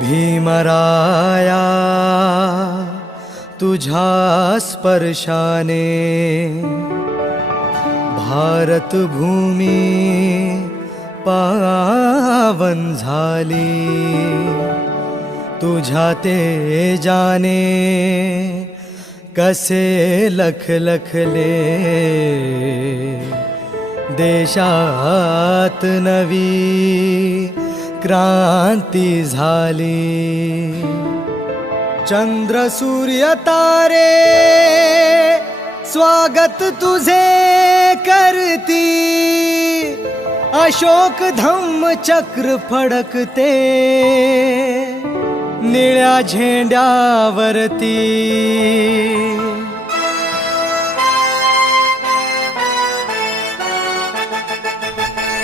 भीमराया तुझ्या स्पर्शाने भारत भूमी पावन झाली. तुझ्या तेजाने कसे लखलखले देशात नवी क्रांती झाली. चंद्र सूर्य तारे स्वागत तुझे करती अशोक धम्म चक्र फडकते. निळ्या झेंड्यावरती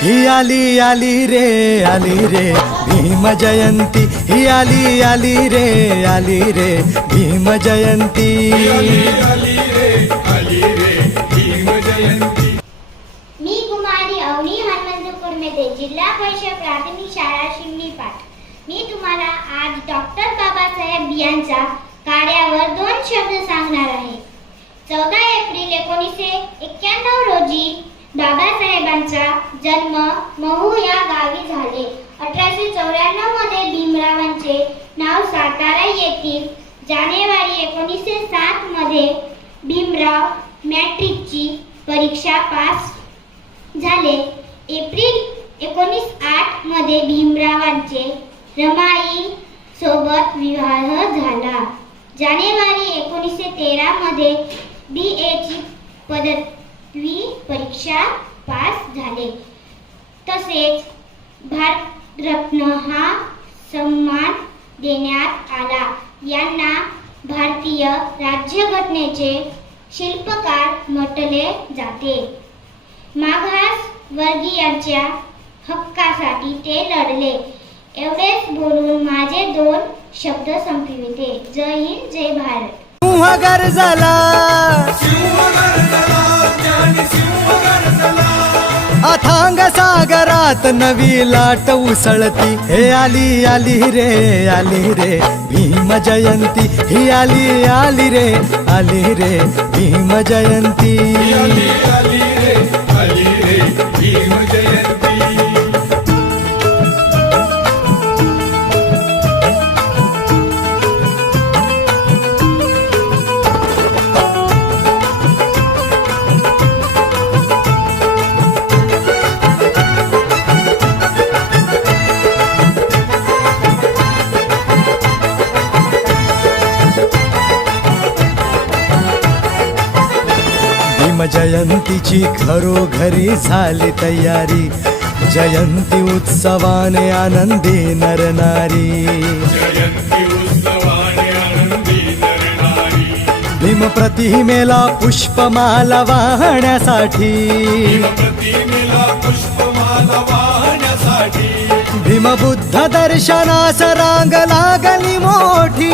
ही आली आली रे आली रे. भीम जयंती ही आली आली रे आली रे. भीम जयंती. मी कुमारी अवनी हनुमंत कुर्मेते जिल्हा परिषद प्राथमिक शाळा शिमलीपाट मी तुम्हाला आज डॉक्टर बाबासाहेब यांचा कार्यावर दोन शब्द सांगणार आहे. चौदा एप्रिल एकोणीसशे एक्क्याण्णव रोजी बाबासाहेबांचा जन्म महू या गावी झाले. अठराशे चौऱ्याण्णवमध्ये भीमरावांचे नाव सातारा येथील जानेवारी एकोणीसशे सात मध्ये भीमराव मॅट्रिकची परीक्षा पास झाले. एप्रिल एकोणीस आठमध्ये भीमरावांचे रमाई सोबत विवाह झाला. जानेवारी एकोणीसशे तेरा मध्ये बी ची पदवी परीक्षा पास झाले. तसेच भारतरत्न हा सन्मान देण्यात आला. यांना भारतीय राज्यघटनेचे शिल्पकार म्हटले जाते. मागास वर्गीयांच्या हक्कासाठी ते लढले. एवढेच बोलून माझे दोन शब्द संपविते. जय हिंद जय भारत. सिंह गरजला. सागरात नवी लाट उसळती. हे आली आली रे आली रे. भीम जयंती. ही आली आली रे आली रे. भीम जयंती. भीम जयंतीची घरोघरी झाली तयारी. जयंती उत्सवाने आनंदी नरनारी भीम प्रतिमेला पुष्पमाला वाहण्यासाठी. भीम बुद्ध दर्शनास रांग लागली मोठी.